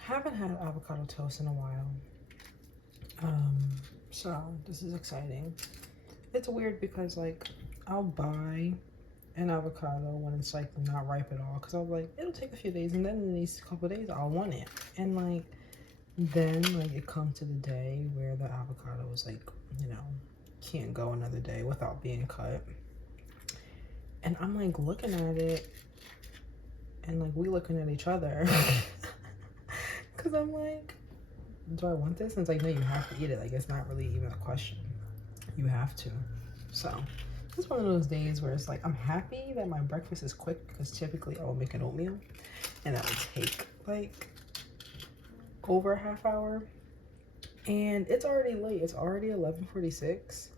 Haven't had avocado toast in a while, so this is exciting. It's weird because like I'll buy an avocado when it's like not ripe at all, because I was like, it'll take a few days, and then in these couple of days I'll want it, and like then like it comes to the day where the avocado is like, you know, can't go another day without being cut, and I'm like looking at it, and like we looking at each other because I'm like, do I want this? And it's like, no, you have to eat it. Like, it's not really even a question. You have to. So it's one of those days where it's like, I'm happy that my breakfast is quick, because typically I will make an oatmeal and that would take like over a half hour, and it's already late. It's already 11:46,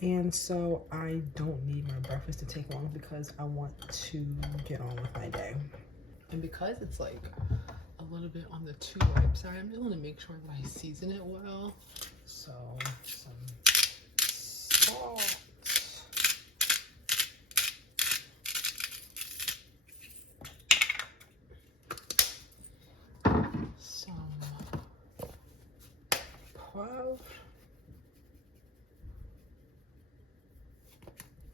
and so I don't need my breakfast to take long because I want to get on with my day. And because it's like a little bit on the too ripe side, I'm just going to make sure that I season it well. So some salt, some pov.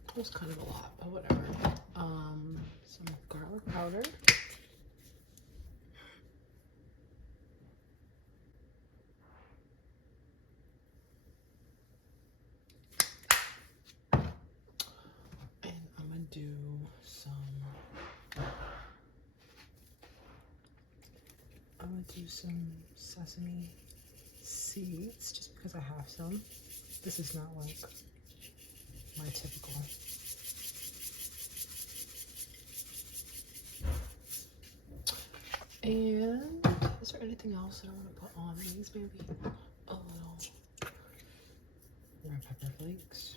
It was kind of a lot, but whatever. Some garlic powder. Do some, I'm gonna do some sesame seeds just because I have some. This is not like my typical. And is there anything else that I want to put on these? Maybe a little red pepper flakes.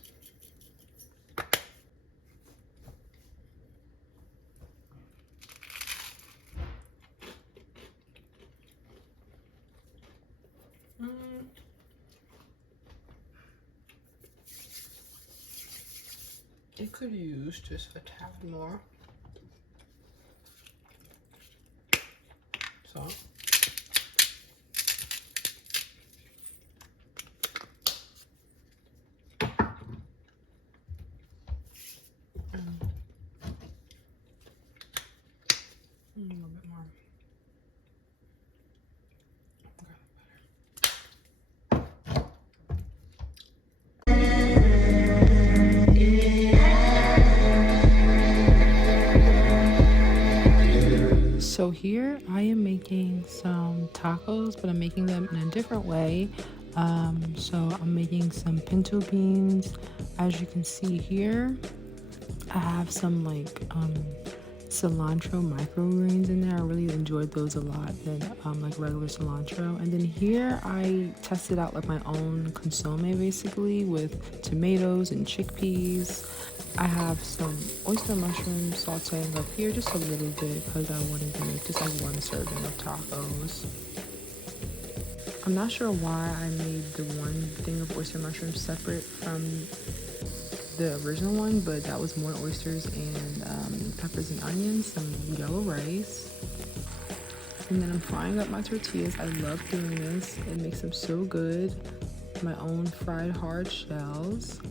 It could use just a tad more salt. A little bit more. So here I am making some tacos, but I'm making them in a different way. So I'm making some pinto beans. As you can see here, I have some like cilantro microgreens in there. I really enjoyed those a lot than like regular cilantro. And then here I tested out like my own consome basically with tomatoes and chickpeas. I have some oyster mushrooms sauteing up here just a little bit because I wanted to make just like one serving of tacos. I'm not sure why I made the one thing of oyster mushrooms separate from the original one, but that was more oysters and peppers and onions, some yellow rice, and then I'm frying up my tortillas. I love doing this. It makes them so good. My own fried hard shells.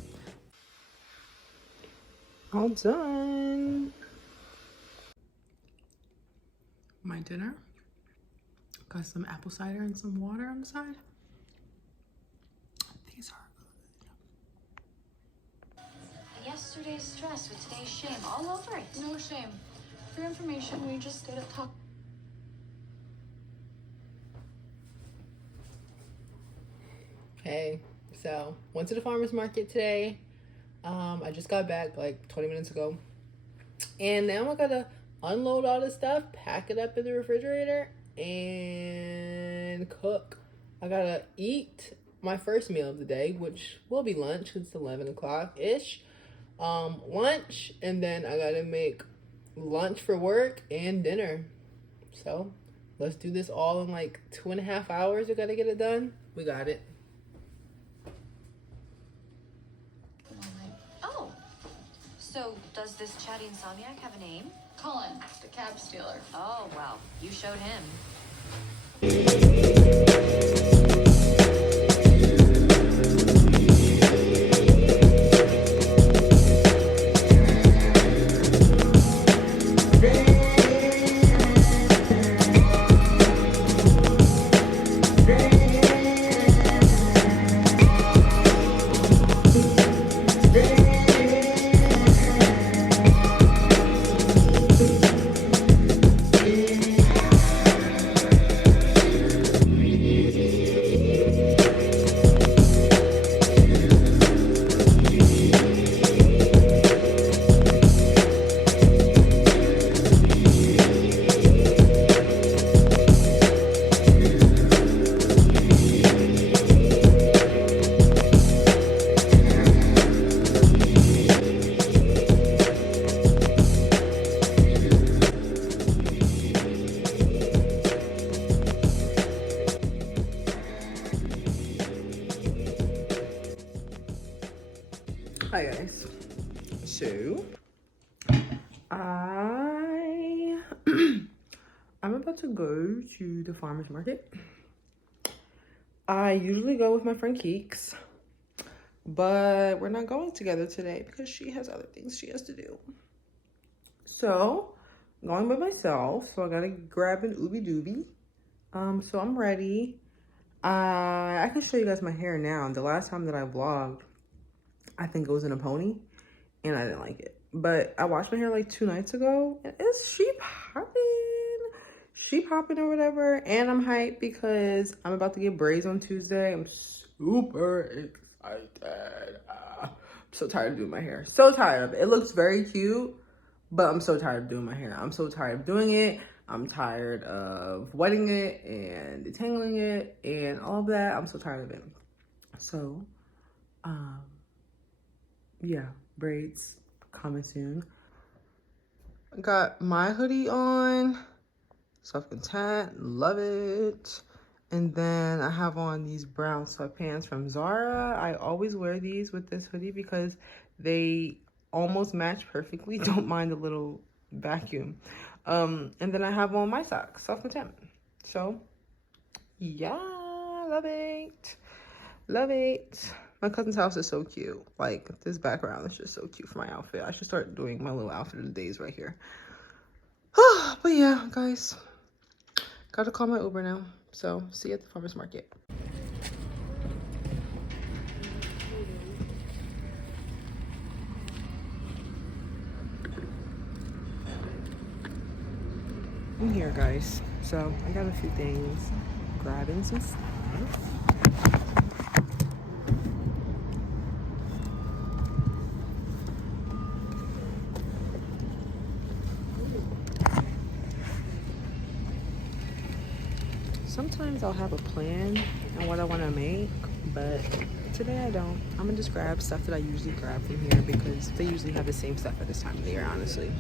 All done. My dinner. Got some apple cider and some water on the side. These are good. Yesterday's stress with today's shame all over it. No shame. For your information, we just stayed at Taco. Hey, so went to the farmer's market today. I just got back like 20 minutes ago. And now I gotta unload all this stuff, pack it up in the refrigerator, and cook. I gotta eat my first meal of the day, which will be lunch. It's 11 o'clock ish. Lunch, and then I gotta make lunch for work and dinner. So let's do this all in like 2.5 hours. We gotta get it done. We got it. Oh, so does this chatty insomniac have a name? Colin, the cab stealer. Oh, well, you showed him. Hi guys. So I'm about to go to the farmer's market. I usually go with my friend Keeks, but we're not going together today because she has other things she has to do. So I'm going by myself, so I gotta grab an ooby dooby. So I'm ready. I can show you guys my hair now. The last time that I vlogged, I think it was in a pony, and I didn't like it. But I washed my hair like 2 nights ago, and she popping or whatever. And I'm hyped because I'm about to get braids on Tuesday. I'm super excited. I'm so tired of doing my hair. So tired of it. It looks very cute, but I'm so tired of doing my hair. I'm so tired of doing it. I'm tired of wetting it and detangling it and all of that. I'm so tired of it. So, yeah, braids coming soon. I got my hoodie on, self-content, love it. And then I have on these brown sweatpants from Zara. I always wear these with this hoodie because they almost match perfectly. Don't mind the little vacuum. And then I have on my socks, self-content. So yeah, love it. Love it. My cousin's house is so cute. Like, this background is just so cute for my outfit. I should start doing my little outfit of the days right here. But yeah, guys, gotta call my Uber now. So see you at the farmer's market. I'm here, guys. So I got a few things. Grabbing some stuff. Sometimes I'll have a plan on what I want to make, but today I don't. I'm gonna just grab stuff that I usually grab from here because they usually have the same stuff at this time of the year, honestly.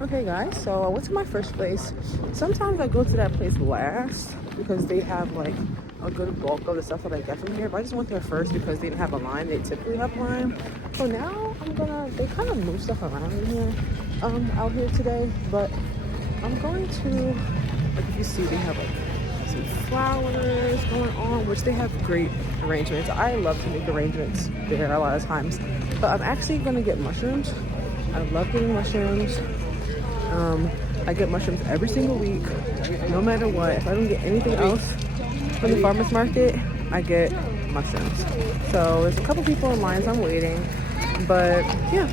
Okay guys, so I went to my first place. Sometimes I go to that place last because they have like a good bulk of the stuff that I get from here, but I just went there first because they didn't have a line. They typically have a line. So now they kind of move stuff around in here, out here today, but I'm going to, like, if you see, they have like some flowers going on, which they have great arrangements. I love to make arrangements there a lot of times, but I'm actually going to get mushrooms. I love getting mushrooms. I get mushrooms every single week, no matter what. If I don't get anything else from the farmer's market, I get mushrooms. So there's a couple people in lines. I'm waiting, but yeah.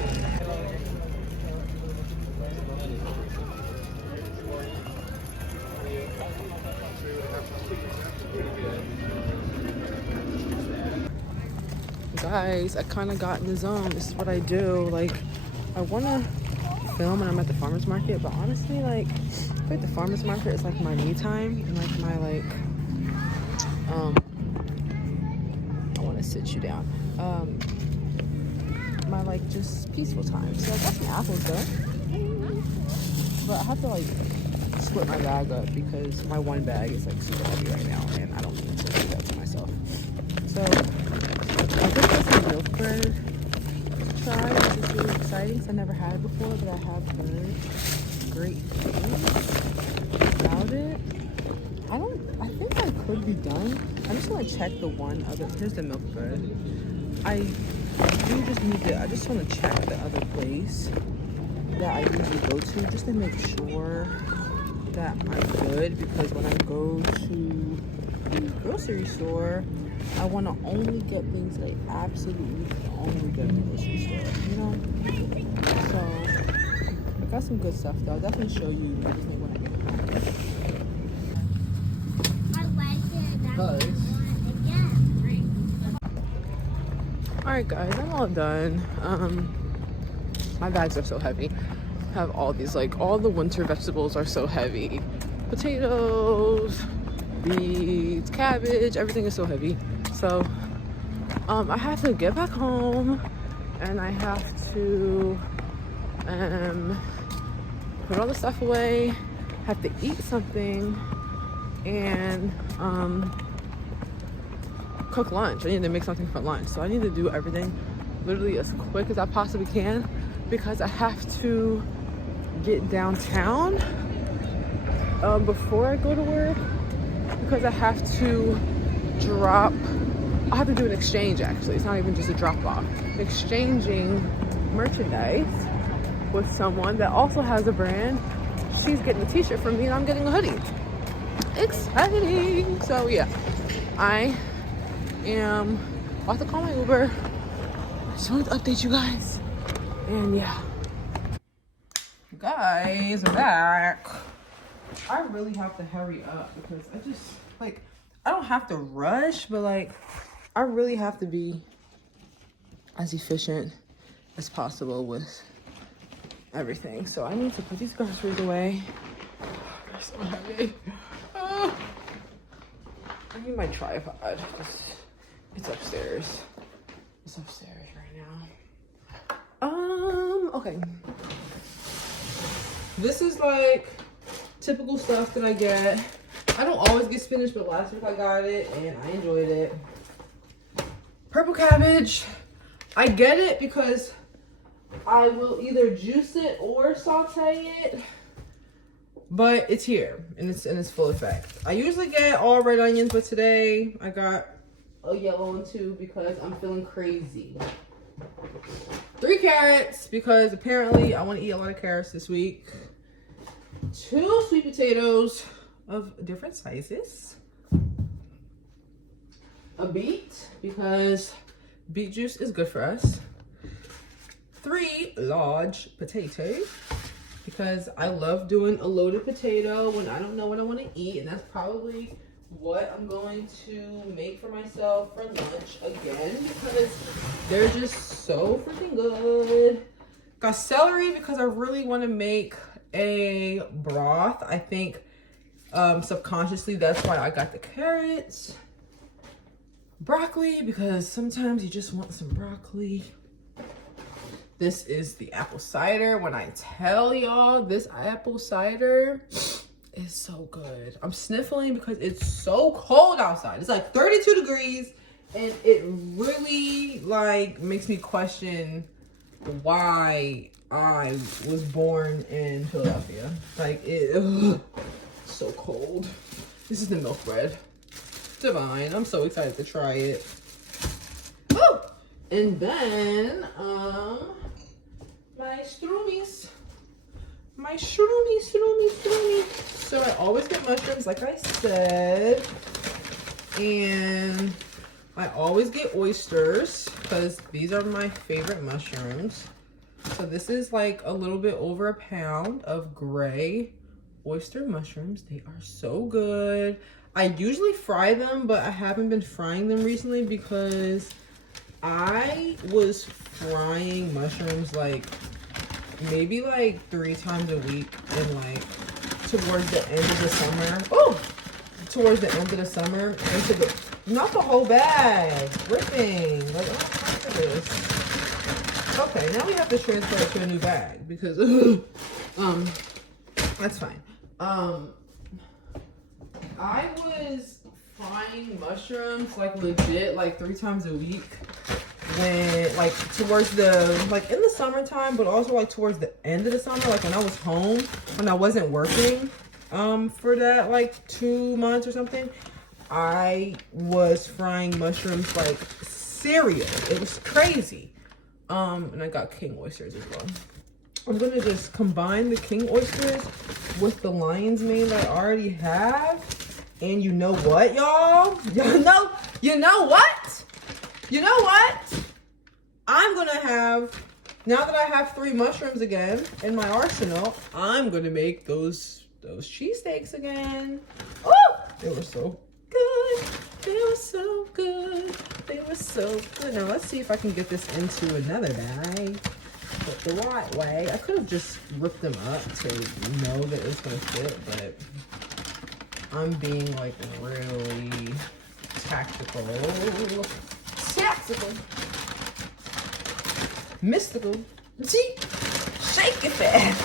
Guys, I kind of got in the zone. This is what I do. Like, I want to film when I'm at the farmer's market, but honestly, like, I think the farmer's market is like my me time and like my I want to sit you down. My like just peaceful time. So I got some apples though. But I have to like split my bag up because my one bag is like super heavy right now and I don't need to do that to myself. So I just got some milk bread to try, which is really exciting because I never had it before, but I have heard great things about it. I think I could be done. I just want to check the one other, here's the milk bread. I just want to check the other place that I usually go to just to make sure that I'm good, because when I go to the grocery store, I want to only get things that I absolutely can only get at the grocery store, you know? So, I got some good stuff though. I'll definitely show you everything when I get home. Alright guys, I'm all done. My bags are so heavy. I have all these, like, all the winter vegetables are so heavy. Potatoes, beets, cabbage, everything is so heavy. So, I have to get back home and I have to put all the stuff away, have to eat something, and cook lunch. I need to make something for lunch. So I need to do everything literally as quick as I possibly can because I have to get downtown before I go to work, because I have to I have to do an exchange actually. It's not even just a drop off. Exchanging merchandise with someone that also has a brand. She's getting a t-shirt from me and I'm getting a hoodie. Exciting. So yeah, I am about to call my Uber. I just wanted to update you guys. And yeah. Guys, I'm back. I really have to hurry up because I don't have to rush, but like, I really have to be as efficient as possible with everything. So I need to put these groceries away. They're so heavy. I need my tripod. It's upstairs. It's upstairs right now. Okay. This is like typical stuff that I get. I don't always get spinach, but last week I got it and I enjoyed it. Purple cabbage. I get it because I will either juice it or saute it, but it's here and it's in its full effect. I usually get all red onions, but today I got a yellow one too because I'm feeling crazy. 3 carrots because apparently I want to eat a lot of carrots this week. 2 sweet potatoes of different sizes. A beet because beet juice is good for us. 3 large potatoes because I love doing a loaded potato when I don't know what I want to eat, and that's probably what I'm going to make for myself for lunch again because they're just so freaking good. Got celery because I really want to make a broth. I think subconsciously that's why I got the carrots. Broccoli because sometimes you just want some broccoli. This is the apple cider. When I tell y'all, this apple cider is so good. I'm sniffling because it's so cold outside. It's like 32 degrees and it really like makes me question why I was born in Philadelphia. Like it's so cold. This is the milk bread. Divine. I'm so excited to try it. Woo! And then my stroomies. My shroomies. So I always get mushrooms, like I said. And I always get oysters because these are my favorite mushrooms. So this is like a little bit over a pound of gray oyster mushrooms. They are so good. I usually fry them, but I haven't been frying them recently because I was frying mushrooms like maybe like 3 times a week and like towards the end of the summer. Oh, towards the end of the summer into the not the whole bag. Ripping. Like, oh, look at this. Okay, now we have to transfer it to a new bag because That's fine. I was frying mushrooms like legit like 3 times a week when like towards the like in the summertime, but also like towards the end of the summer, like when I was home, when I wasn't working for that like 2 months or something. I was frying mushrooms like cereal. It was crazy. And I got king oysters as well. I'm gonna just combine the king oysters with the lion's mane that I already have. And you know what, y'all? You know what? You know what? I'm gonna have, now that I have 3 mushrooms again in my arsenal, I'm gonna make those cheesesteaks again. Oh, they were so good. They were so good. They were so good. Now let's see if I can get this into another bag. But the right way. I could have just ripped them up to know that it's gonna fit, but I'm being like really tactical, mystical. See, shake it fast.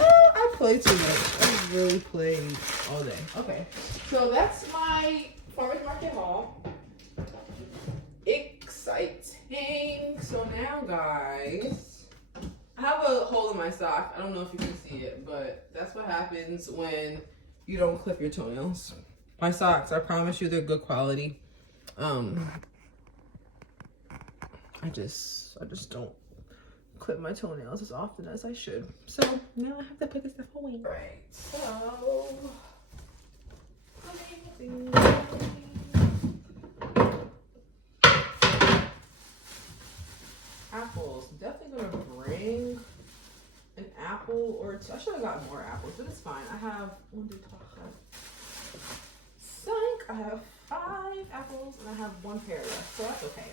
I play too much. I really played all day. Okay, so that's my farmer's market haul. Exciting. So now, guys, I have a hole in my sock. I don't know if you can see it, but that's what happens when you don't clip your toenails. My socks, I promise you, they're good quality. I just don't clip my toenails as often as I should. So now I have to put this stuff away. Right. So apples. Definitely gonna bring an apple or two. I should have gotten more apples, but it's fine. I have 1, 2, 3, 4, 5. I have 5 apples and I have 1 pear left, so that's okay.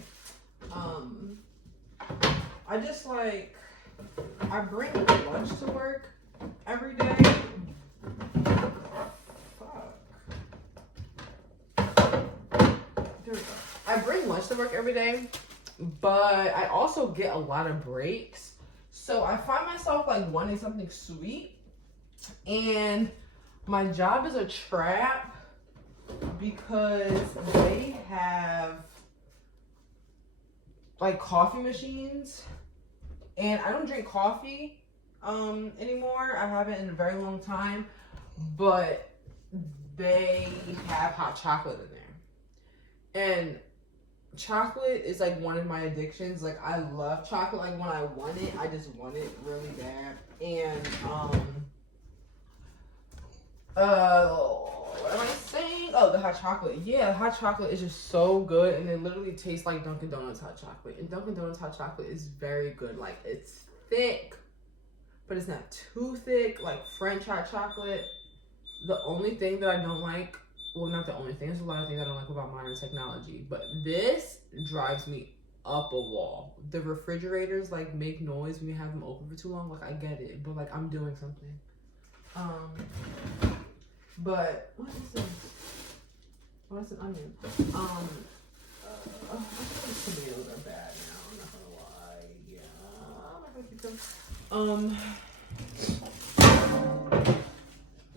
I just like, I bring lunch to work every day. Fuck. There we go. I bring lunch to work every day, but I also get a lot of breaks. So I find myself like wanting something sweet, and my job is a trap because they have like coffee machines, and I don't drink coffee anymore. I haven't in a very long time, but they have hot chocolate in there, and chocolate is like one of my addictions. Like I love chocolate. Like when I want it, I just want it really bad. And what am I saying? Oh, the hot chocolate. Yeah, hot chocolate is just so good, and it literally tastes like Dunkin' Donuts hot chocolate. And Dunkin' Donuts hot chocolate is very good. Like it's thick, but it's not too thick. Like French hot chocolate. The only thing that I don't like, well, not the only thing, there's a lot of things I don't like about modern technology, but this drives me up a wall. The refrigerators like make noise when you have them open for too long. Like I get it, but like I'm doing something. But what is this? Oh, that's an onion. I think the tomatoes are bad now. I'm not gonna lie. Yeah, I'm not gonna keep them.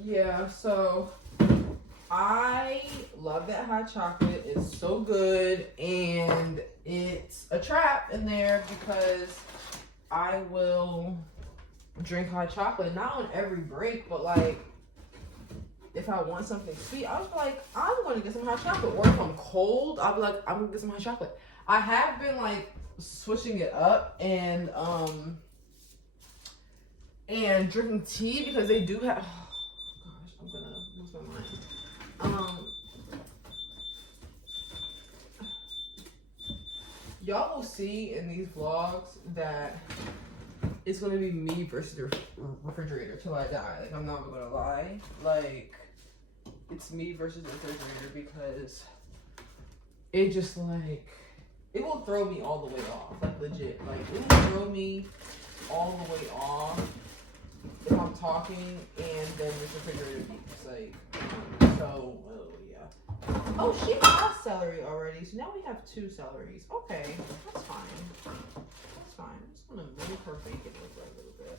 Yeah. So I love that hot chocolate. It's so good, and it's a trap in there because I will drink hot chocolate, not on every break, but like if I want something sweet, I was like, I'm gonna get some hot chocolate. Or if I'm cold, I'll be like, I'm gonna get some hot chocolate. I have been like switching it up and drinking tea because they do have, oh gosh, I'm gonna lose my mind. Y'all will see in these vlogs that it's gonna be me versus the refrigerator till I die. Like I'm not even gonna lie. Like it's me versus the refrigerator because it just like it will throw me all the way off. Like legit. Like it will throw me all the way off if I'm talking and then the refrigerator beeps. Like so. Oh yeah. Oh, she has celery already. So now we have 2 celeries. Okay, that's fine. That's fine. I'm just gonna make her bacon look a little bit.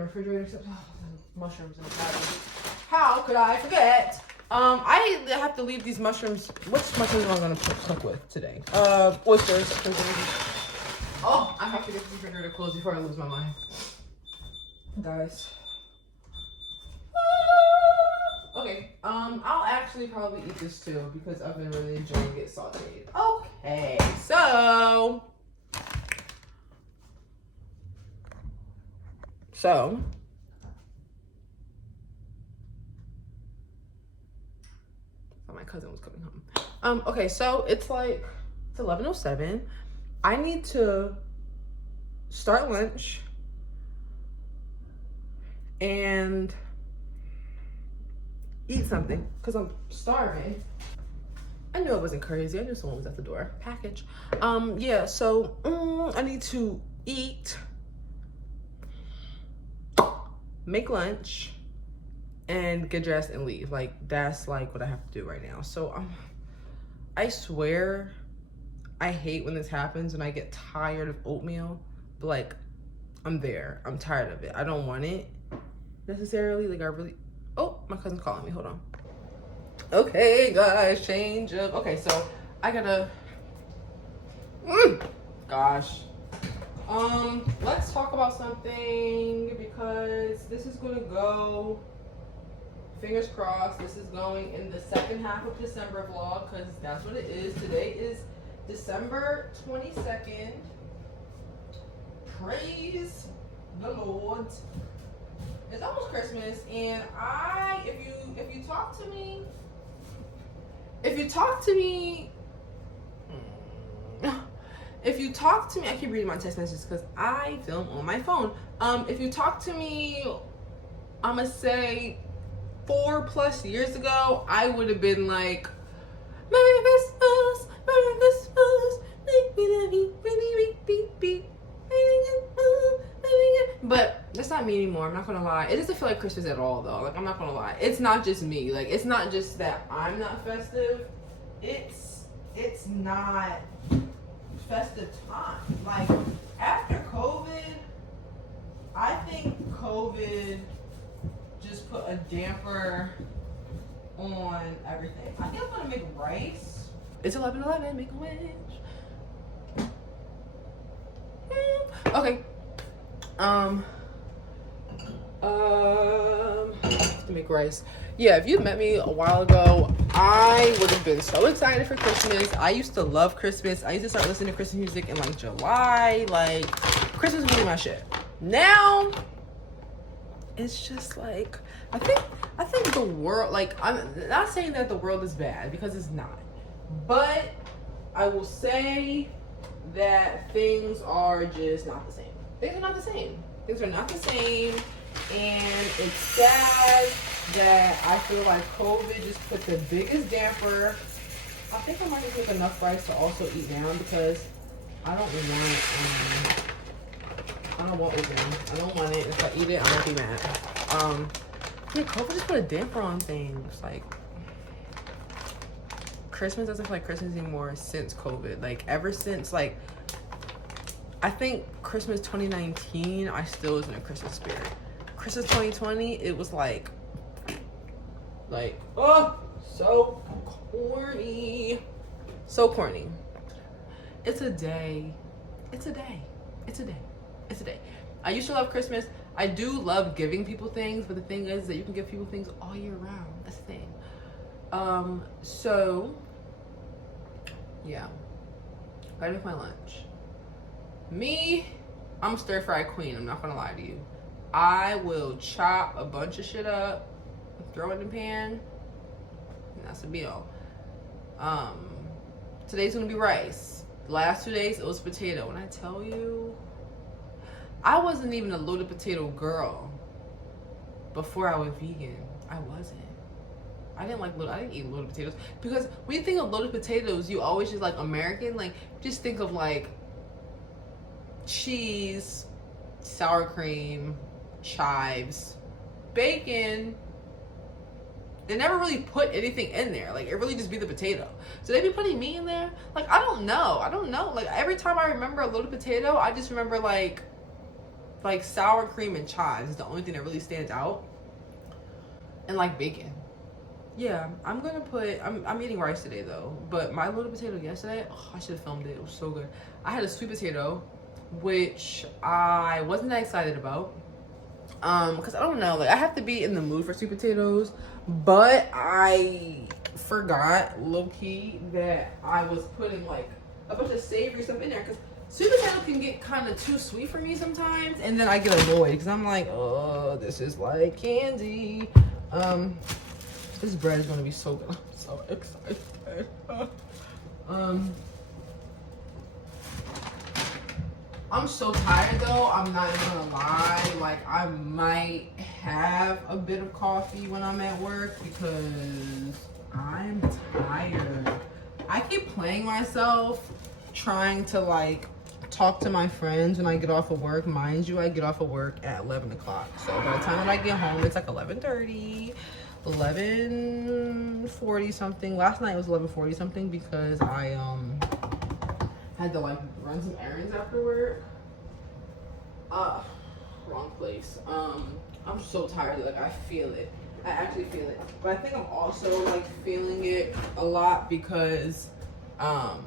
the refrigerator except mushrooms in the cabbage. How could I forget? I have to leave these mushrooms. Which mushrooms am I gonna cook with today? Oysters. Oh, I have to get the refrigerator closed before I lose my mind. Guys. Okay, I'll actually probably eat this too because I've been really enjoying it sauteed. Okay, so my cousin was coming home. Okay, so it's 11:07. I need to start lunch and eat something because I'm starving. I knew it wasn't crazy. I knew someone was at the door. Package. Yeah, so I need to eat, make lunch, and get dressed and leave. Like, that's like what I have to do right now. So I swear I hate when this happens and I get tired of oatmeal, but like I'm there. I'm tired of it. I don't want it necessarily. Like, I really, oh, my cousin's calling me. Hold on. Okay, guys, change up. Okay, so I gotta, gosh. Let's talk about something because this is gonna go, fingers crossed, this is going in the second half of December vlog because that's what it is. Today is December 22nd. Praise the Lord. It's almost Christmas, and if you talk to me, I keep reading my text messages because I film on my phone. If you talk to me, I'ma say 4+ years ago, I would have been like, Merry Christmas, Merry Christmas, but that's not me anymore. I'm not gonna lie. It doesn't feel like Christmas at all though. Like, I'm not gonna lie. It's not just me. Like, it's not just that I'm not festive. It's not festive time. Like, after COVID, I think COVID just put a damper on everything. I think I'm gonna make rice. It's 11:11. Make a wish. Okay. To make rice. Yeah, if you met me a while ago, I would have been so excited for Christmas. I used to love Christmas. I used to start listening to Christmas music in like July. Like, Christmas was really my shit. Now, it's just like, I think the world, like, I'm not saying that the world is bad because it's not. But I will say that things are just not the same. Things are not the same. Things are not the same. And it's sad that I feel like COVID just put the biggest damper. I think I might just make enough rice to also eat now because I don't want oatmeal. I don't want it. If I eat it, I won't be mad. Yeah, COVID just put a damper on things. Like, Christmas doesn't feel like Christmas anymore since COVID. Like, ever since, like, I think Christmas 2019, I still was in a Christmas spirit. Christmas 2020, it was like, oh, so corny. So corny. It's a day. It's a day. It's a day. It's a day. I used to love Christmas. I do love giving people things, but the thing is that you can give people things all year round. That's the thing. So, yeah. Gotta make my lunch. Me, I'm a stir-fry queen. I'm not gonna lie to you. I will chop a bunch of shit up, throw it in the pan, and that's a meal. Today's gonna be rice. The last 2 days, it was potato. When I tell you, I wasn't even a loaded potato girl before I was vegan. I wasn't. I didn't eat loaded potatoes because when you think of loaded potatoes, you always just like American, like just think of like cheese, sour cream, chives, bacon. They never really put anything in there. Like, it really just be the potato. So they be putting meat in there? Like, I don't know. Like, every time I remember a loaded potato, I just remember like Like sour cream and chives is the only thing that really stands out. And like bacon. Yeah, I'm gonna put, I'm eating rice today though, but my little potato yesterday, oh, I should have filmed it. It was so good. I had a sweet potato, which I wasn't that excited about. Because I don't know, like I have to be in the mood for sweet potatoes, but I forgot low-key that I was putting like a bunch of savory stuff in there, because sweet potato can get kind of too sweet for me sometimes, and then I get annoyed because I'm like, oh, this is like candy. This bread is gonna be so good. I'm so excited. I'm so tired though, I'm not even gonna lie. Like I might have a bit of coffee when I'm at work because I'm tired. I keep playing myself trying to like talk to my friends when I get off of work. Mind you, I get off of work at 11 o'clock. So by the time that I get home, it's like 11:30, 11:40 something. Last night it was 11:40 something because I had to like run some errands after work. Wrong place. I'm so tired, like I feel it. I actually feel it. But I think I'm also like feeling it a lot because I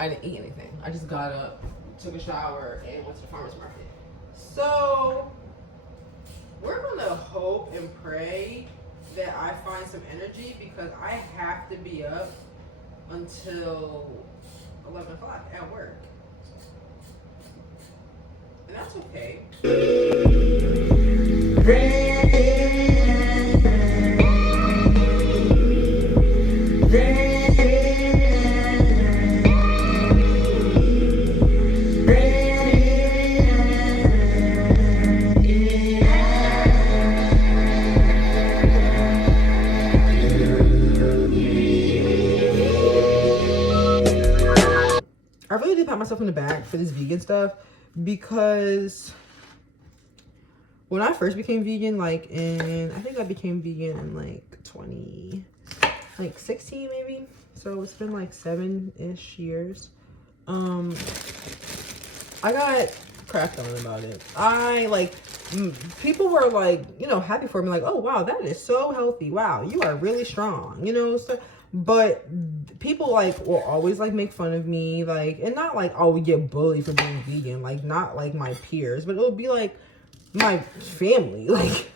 didn't eat anything. I just got up, took a shower, and went to the farmer's market. So we're gonna hope and pray that I find some energy because I have to be up until 11 o'clock at work. And that's okay. I really did pat myself in the back for this vegan stuff because when I first became vegan, like I think I became vegan in like 2016 maybe. So it's been like 7-ish years. I got cracked on about it. People were like, you know, happy for me, like, oh wow, that is so healthy. Wow, you are really strong, you know, so. But people like will always like make fun of me, like, and not like, oh, we get bullied for being vegan, like not like my peers, but it would be like my family, like.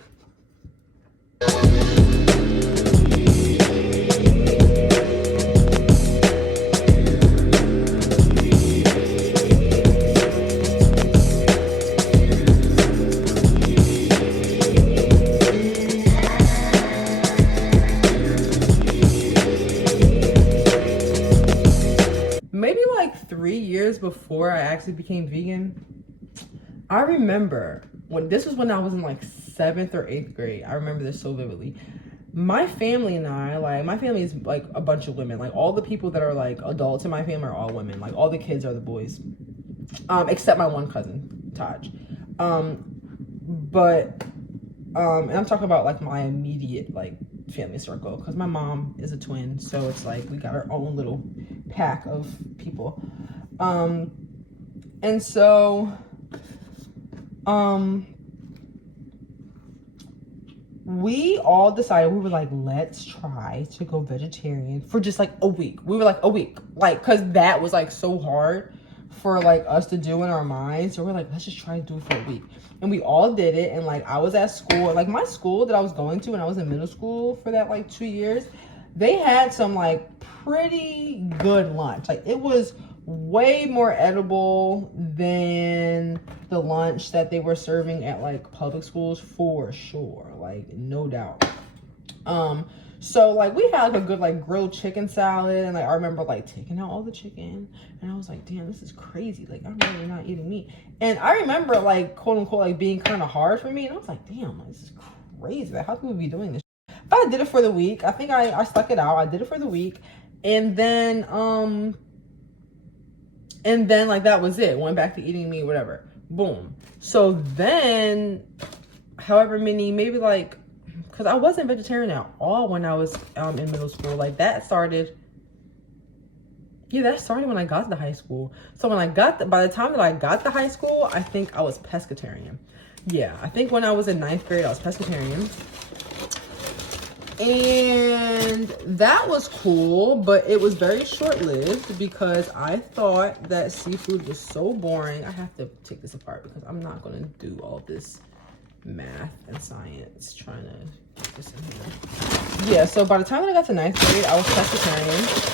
Maybe like 3 years before I actually became vegan, I remember when this was when I was in like 7th or 8th grade. I remember this so vividly. My family and I, like, my family is like a bunch of women. Like all the people that are like adults in my family are all women. Like all the kids are the boys, except my one cousin, Taj. And I'm talking about like my immediate like family circle because my mom is a twin, so it's like we got our own little pack of people. And so we all decided, we were like, let's try to go vegetarian for just like a week. We were like a week, like, because that was like so hard for like us to do in our minds. So we're like, let's just try to do it for a week. And we all did it. And like I was at school, like my school that I was going to when I was in middle school for that like 2 years, they had some like pretty good lunch. Like it was way more edible than the lunch that they were serving at like public schools for sure, like no doubt. So like we had like a good like grilled chicken salad, and like I remember like taking out all the chicken, and I was like, damn, this is crazy, like I'm really not eating meat. And I remember like quote unquote like being kind of hard for me, and I was like, damn, like, this is crazy, like how can we be doing this? But I did it for the week. I think I stuck it out. I did it for the week, and then like that was it. Went back to eating meat, whatever. Boom. So then, however many, maybe like, because I wasn't vegetarian at all when I was in middle school. Like that started Yeah, that started when I got to high school. So when I got, by the time that I got to high school, I think I was pescatarian. Yeah, I think when I was in 9th grade, I was pescatarian. And that was cool, but it was very short-lived because I thought that seafood was so boring. I have to take this apart because I'm not going to do all this math and science trying to get this in here. Yeah, so by the time that I got to 9th grade, I was pescatarian.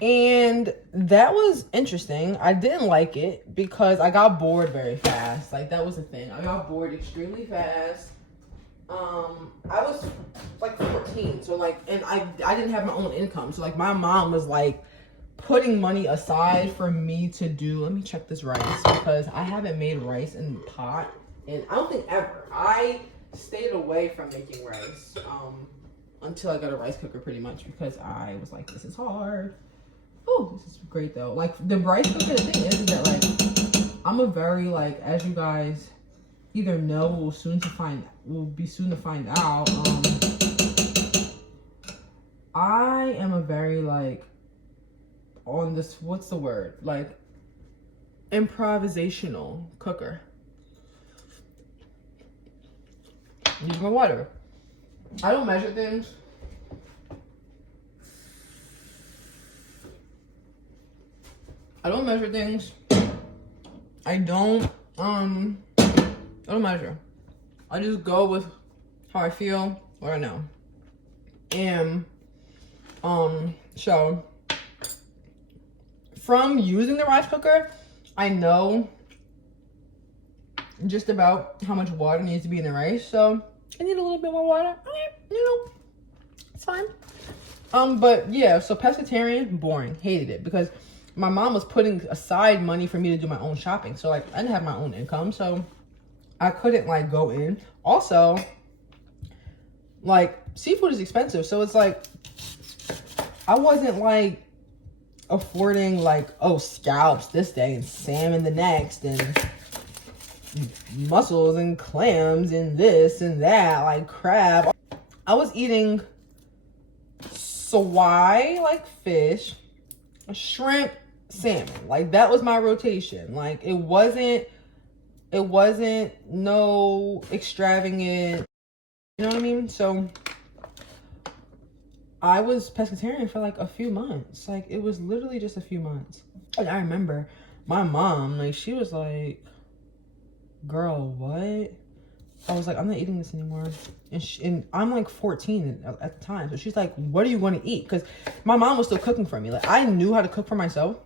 And that was interesting. I didn't like it because I got bored very fast. Like, that was the thing. I got bored extremely fast. I was like 14, so like, and I didn't have my own income. So like, my mom was like putting money aside for me to do, let me check this rice because I haven't made rice in the pot. And I don't think ever. I stayed away from making rice until I got a rice cooker pretty much because I was like, this is hard. Oh, this is great though. Like the rice cooker, the thing is that like, I'm a very like, as you guys either know or will be soon to find out, I am a very like, on this, what's the word? Like, improvisational cooker. Use my water. I don't measure things. I don't measure things. I don't measure. I just go with how I feel, what I know. And so from using the rice cooker, I know just about how much water needs to be in the rice. So I need a little bit more water. Okay, you know, it's fine. But yeah, so pescatarian, boring, hated it because my mom was putting aside money for me to do my own shopping. So like, I didn't have my own income, so I couldn't like go in. Also, like, seafood is expensive, so it's like, I wasn't like affording like, oh, scallops this day and salmon the next and mussels and clams and this and that, like crab. I was eating swai, like fish, shrimp, salmon. Like that was my rotation. Like it wasn't no extravagant, you know what I mean? So I was pescatarian for like a few months. Like it was literally just a few months. And I remember my mom, like she was like, girl, what? I was like, I'm not eating this anymore. And I'm like 14 at the time. So she's like, what are you going to eat? Because my mom was still cooking for me. Like I knew how to cook for myself.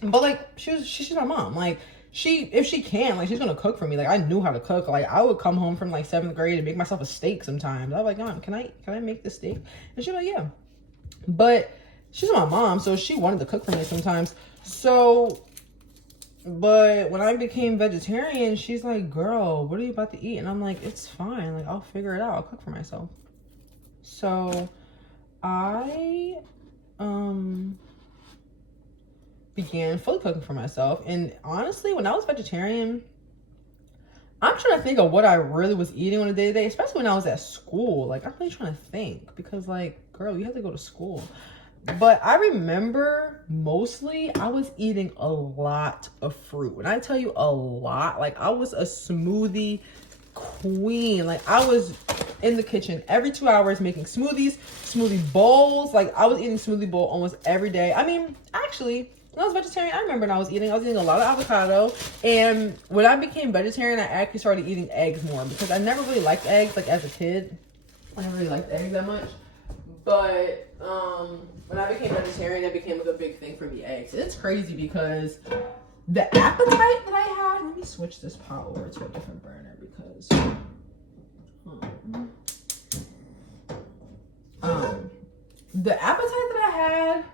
But like she's my mom. Like if she can, like she's gonna cook for me. Like I knew how to cook. Like I would come home from like 7th grade and make myself a steak sometimes. I was like, Mom, can I make this steak? And she's like, yeah. But she's my mom, so she wanted to cook for me sometimes. So, but when I became vegetarian, she's like, girl, what are you about to eat? And I'm like, it's fine. Like I'll figure it out. I'll cook for myself. So I began fully cooking for myself. And honestly, when I was vegetarian, I'm trying to think of what I really was eating on a day-to-day, especially when I was at school. Like, I'm really trying to think because, like, girl, you have to go to school. But I remember mostly I was eating a lot of fruit. When I tell you a lot, like, I was a smoothie queen. Like, I was in the kitchen every 2 hours making smoothies, smoothie bowls. Like, I was eating smoothie bowl almost every day. I mean, actually, when I was vegetarian, I remember when I was eating a lot of avocado. And when I became vegetarian, I actually started eating eggs more because I never really liked eggs. Like as a kid, I never really liked eggs that much. But when I became vegetarian, that became like a big thing for me, eggs. It's crazy because the appetite that I had, let me switch this pot over to a different burner because the appetite that I had,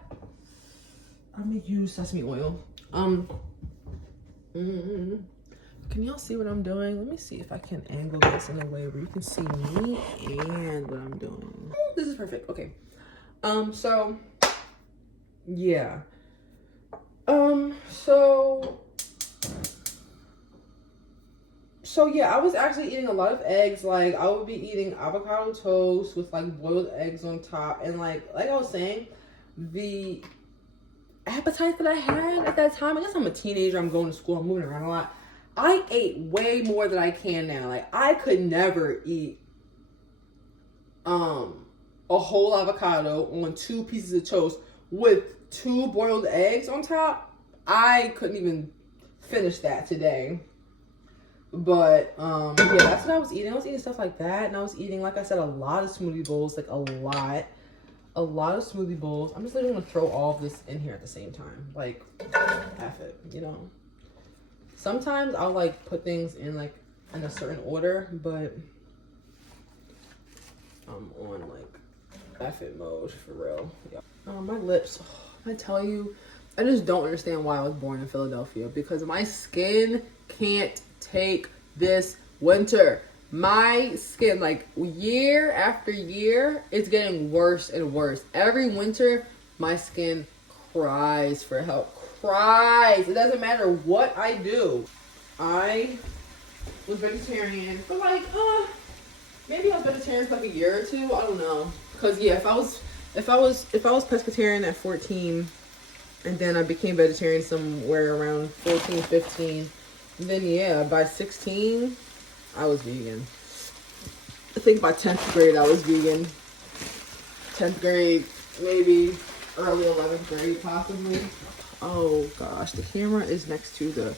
I'm gonna use sesame oil. Can y'all see what I'm doing? Let me see if I can angle this in a way where you can see me and what I'm doing. This is perfect. Okay. So yeah. So yeah, I was actually eating a lot of eggs. Like I would be eating avocado toast with like boiled eggs on top, and like I was saying, the appetite that I had at that time. I guess I'm a teenager, I'm going to school, I'm moving around a lot. I ate way more than I can now. Like, I could never eat a whole avocado on 2 pieces of toast with 2 boiled eggs on top. I couldn't even finish that today. But yeah, that's what I was eating. I was eating stuff like that, and I was eating, like I said, a lot of smoothie bowls, like a lot of smoothie bowls. I'm just literally gonna throw all of this in here at the same time, like, F it, you know. Sometimes I'll like put things in like in a certain order, but I'm on like F it mode for real. Yeah. My lips, I tell you, I just don't understand why I was born in Philadelphia, because my skin can't take this winter. My skin, like, year after year, it's getting worse and worse. Every winter, my skin cries for help. Cries. It doesn't matter what I do. I was vegetarian for like, maybe I was vegetarian for like a year or 2. I don't know. Cause yeah, if I was pescatarian at 14, and then I became vegetarian somewhere around 14, 15, then yeah, by 16, I was vegan. I think by 10th grade, I was vegan. 10th grade, maybe early 11th grade, possibly. Oh gosh, the camera is next to the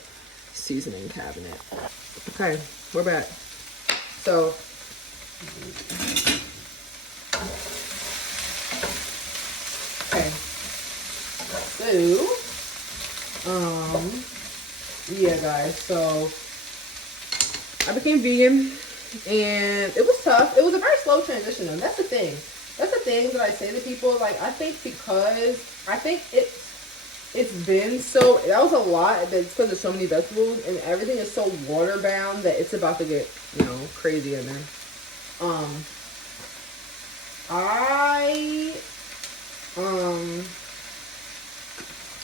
seasoning cabinet. Okay, we're back. So, okay. So, yeah, guys. So, I became vegan, and it was tough. It was a very slow transition, though. That's the thing. That's the thing that I say to people. Like, I think because it's been so, that was a lot, but it's because there's so many vegetables, and everything is so water bound that it's about to get, you know, crazy in there.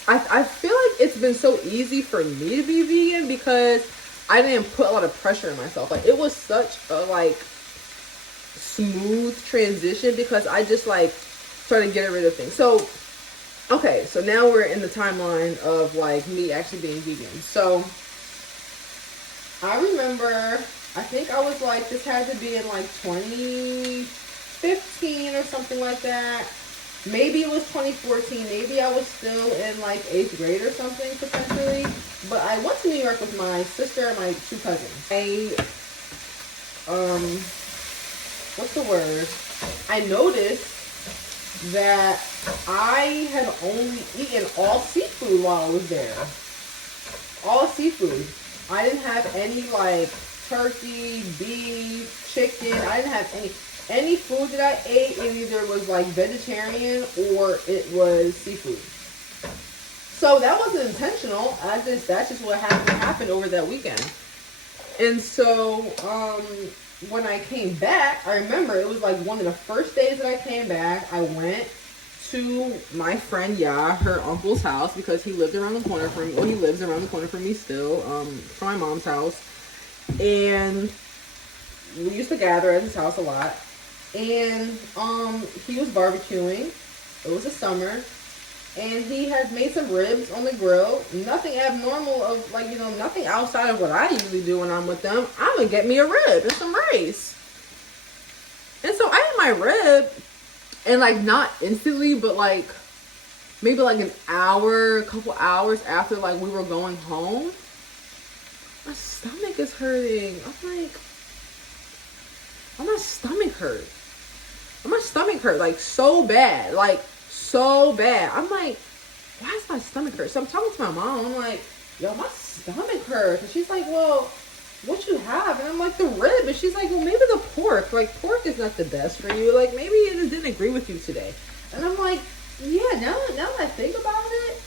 I feel like it's been so easy for me to be vegan because I didn't put a lot of pressure on myself. Like, it was such a like smooth transition because I just like started getting rid of things. So okay, so now we're in the timeline of like me actually being vegan. So I remember, I think I was like, this had to be in like 2015 or something like that. Maybe it was 2014. Maybe I was still in like 8th grade or something, potentially. But I went to New York with my sister and my 2 cousins. What's the word? I noticed that I had only eaten all seafood while I was there. All seafood. I didn't have any like turkey, beef, chicken. I didn't have any food that I ate. It either was like vegetarian or it was seafood. So that wasn't intentional. That's just what happened over that weekend. And so when I came back, I remember it was like one of the first days that I came back. I went to my friend her uncle's house, because he lived around the corner from me, or he lives around the corner from me still, from my mom's house. And we used to gather at his house a lot. And he was barbecuing. It was the summer. And he had made some ribs on the grill. Nothing abnormal of, like, you know, nothing outside of what I usually do when I'm with them. I'm going to get me a rib and some rice. And so I ate my rib, and like not instantly, but like maybe like a couple hours after like we were going home, my stomach is hurting. I'm like, my stomach hurt. My stomach hurt like so bad. Like so bad. I'm like, why does my stomach hurt? So I'm talking to my mom. I'm like, yo, my stomach hurts. And she's like, well, what you have? And I'm like, the rib. And she's like, well, maybe the pork. Like, pork is not the best for you. Like, maybe it just didn't agree with you today. And I'm like, yeah, now that I think about it,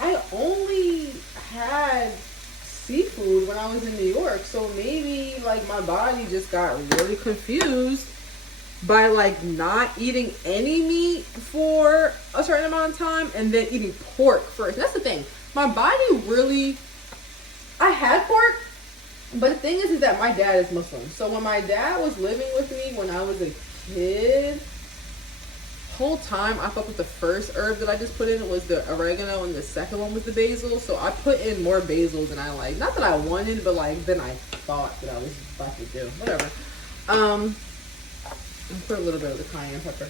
I only had seafood when I was in New York. So maybe, like, my body just got really confused by, like, not eating any meat for a certain amount of time and then eating pork first. That's the thing. My body really, I had pork, but the thing is that my dad is Muslim. So when my dad was living with me when I was a kid, whole time I thought that the first herb that I just put in was the oregano and the second one was the basil. So I put in more basil than I like. Not that I wanted, but like than I thought that I was about to do. Whatever. And put a little bit of the cayenne pepper.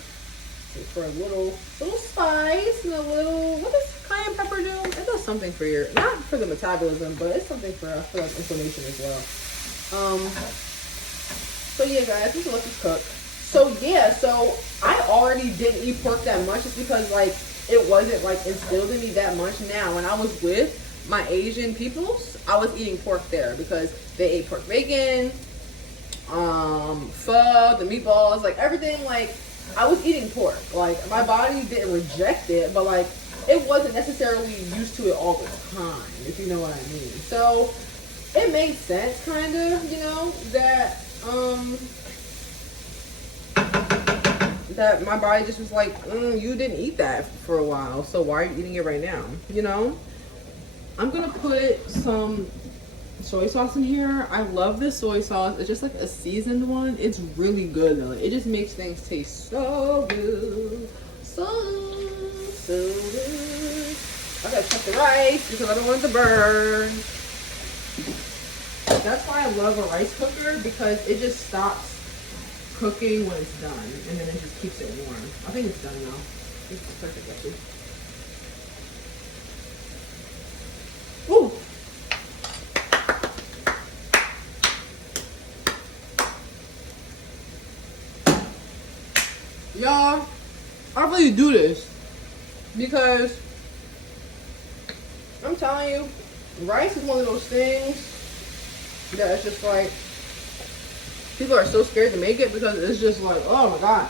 So for a little spice and a little, what does cayenne pepper do? It does something for your, not for the metabolism, but it's something for like inflammation as well. So yeah guys, we can let this cook. So yeah, so I already didn't eat pork that much just because like it wasn't like instilled in me that much. Now when I was with my Asian peoples, I was eating pork there because they ate pork bacon, pho, the meatballs, like everything. Like I was eating pork. Like my body didn't reject it, but like it wasn't necessarily used to it all the time, if you know what I mean. So it made sense kind of, you know, that that my body just was like, you didn't eat that for a while, so why are you eating it right now? You know? I'm gonna put some soy sauce in here. I love this soy sauce. It's just like a seasoned one. It's really good though. It just makes things taste so good. So good. I gotta check the rice because I don't want it to burn. That's why I love a rice cooker, because it just stops cooking when it's done, and then it just keeps it warm. I think it's done now. It's perfect actually. Ooh. Y'all, I really do this because I'm telling you, rice is one of those things that it's just like, people are so scared to make it because it's just like, oh my god,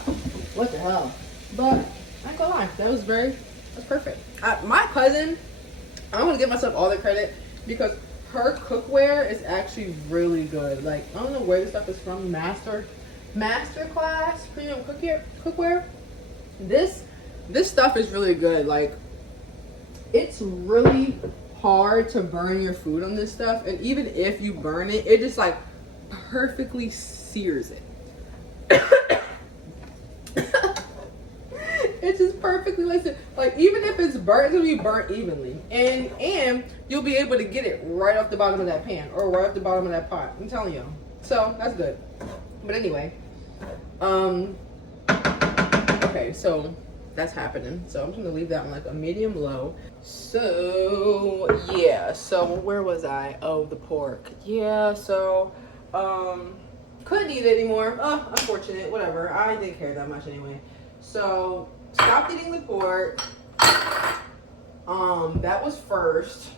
what the hell? But I ain't gonna lie, that's perfect. My cousin, I'm gonna give myself all the credit because her cookware is actually really good. Like, I don't know where this stuff is from, master class premium cookware. This stuff is really good. Like, it's really hard to burn your food on this stuff, and even if you burn it, it just like perfectly sears it. It's just perfectly like even if it's burnt, it's gonna be burnt evenly, and you'll be able to get it right off the bottom of that pan or right off the bottom of that pot. I'm telling you, so that's good. But anyway, okay, so that's happening. So I'm just gonna leave that on like a medium low. So yeah, so where was I? Oh, the pork. Yeah, so couldn't eat it anymore. Oh, unfortunate, whatever. I didn't care that much anyway. So stopped eating the pork. That was first.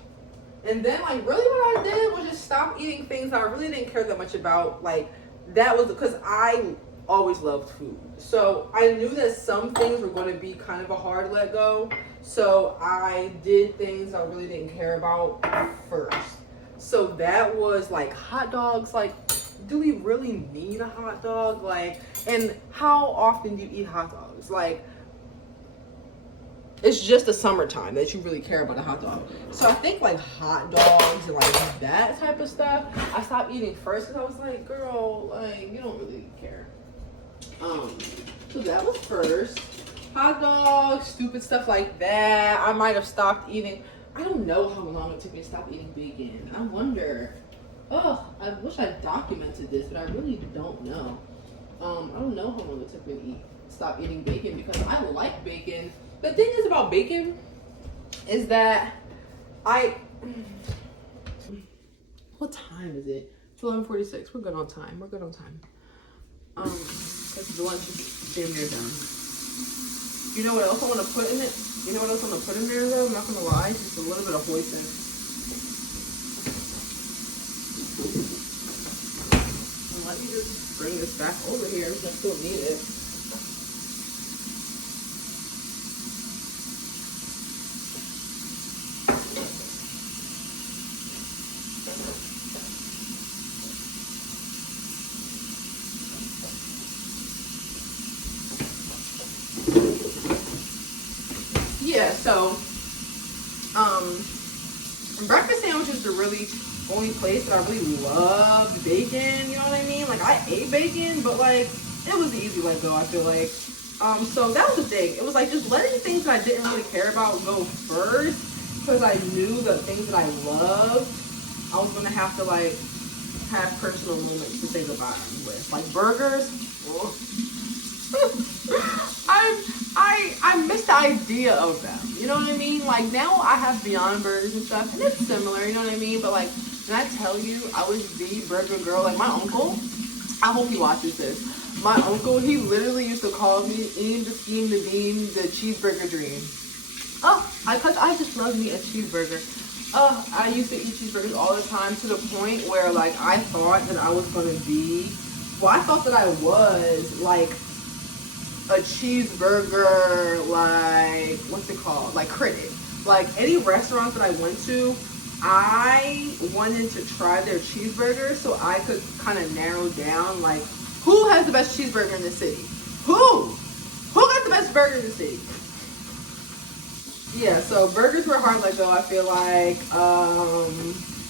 And then like really what I did was just stop eating things that I really didn't care that much about. Like that was because I always loved food. So I knew that some things were going to be kind of a hard let go. So I did things I really didn't care about first. So that was like hot dogs. Like, do we really need a hot dog? Like, and how often do you eat hot dogs? Like, it's just the summertime that you really care about a hot dog. So I think like hot dogs and like that type of stuff, I stopped eating first because I was like, girl, like you don't really care. So that was first. Hot dogs, stupid stuff like that. I might have stopped eating. I don't know how long it took me to stop eating bacon. I wonder. Oh, I wish I documented this, but I really don't know. I don't know how long it took me to stop eating bacon because I like bacon. The thing is about bacon is that what time is it? It's 11:46. We're good on time. We're good on time. Because the lunch is damn near done. You know what else I want to put in it? You know what else I want to put in there though? I'm not gonna lie, just a little bit of hoisin. And let me just bring this back over here because I still need it. Yeah, so breakfast sandwiches are really only place that I really love bacon, you know what I mean? Like I ate bacon, but like it was the easy let go, I feel like. So that was the thing. It was like just letting things that I didn't really care about go first, because I knew the things that I loved, I was gonna have to like have personal moments to say goodbye with. Like burgers. I miss the idea of them. You know what I mean? Like now I have Beyond Burgers and stuff, and it's similar. You know what I mean? But like, when I tell you, I was the burger girl. Like my uncle, I hope he watches this. My uncle, he literally used to call me Eam the Scheme, the Bean, the Cheeseburger Dream. Oh, I just love me a cheeseburger. I used to eat cheeseburgers all the time, to the point where like I thought that I was gonna be, well, I thought that I was like a cheeseburger, like what's it called, like critic. Like any restaurant that I went to, I wanted to try their cheeseburger so I could kind of narrow down like who has the best cheeseburger in the city. Who got the best burger in the city? Yeah, so burgers were hard to let go. I feel like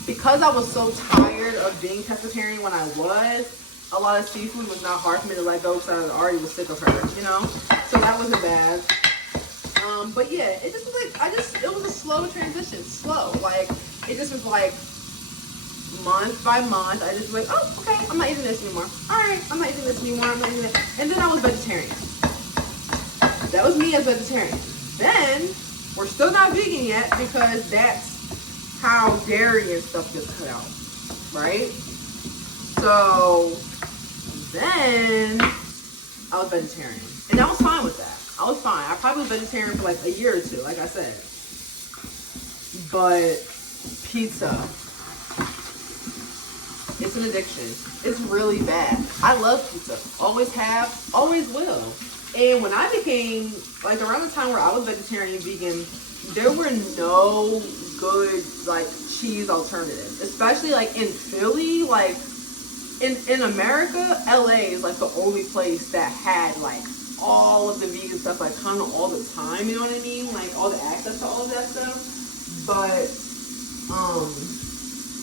because I was so tired of being pescatarian when I was, a lot of seafood was not hard for me to let go because I already was sick of her, you know? So that wasn't bad. But yeah, it just was like, it was a slow transition, like, it just was like, month by month, I just was like, oh, okay, I'm not eating this anymore. All right, I'm not eating this anymore, I'm not eating it. And then I was vegetarian. That was me as vegetarian. Then, we're still not vegan yet because that's how dairy and stuff gets cut out, right? So, then, I was vegetarian. And I was fine with that. I was fine. I probably was vegetarian for like a year or two, like I said. But pizza, it's an addiction. It's really bad. I love pizza. Always have, always will. And when I became, like around the time where I was vegetarian, vegan, there were no good like cheese alternatives. Especially like in Philly, like in America, LA is like the only place that had like all of the vegan stuff, like kind of all the time, you know what I mean? Like all the access to all of that stuff. But